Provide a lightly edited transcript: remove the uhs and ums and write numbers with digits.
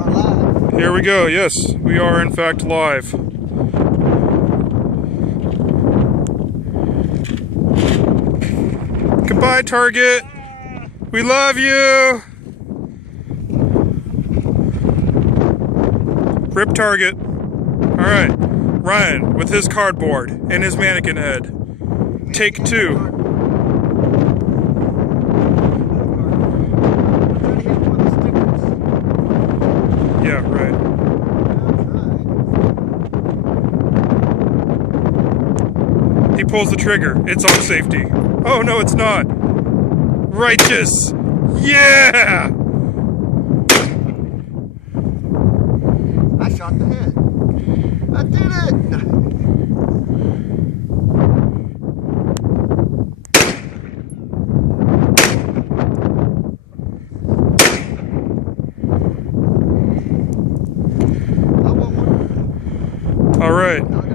are live. Here we go. Yes, we are in fact live. Goodbye, Target. We love you. Rip Target. All right, Ryan with his cardboard and his mannequin head. Take two. Yeah, right. He pulls the trigger. It's on safety. Oh, no, it's not. Righteous. Yeah! I shot the head. I did it! All right.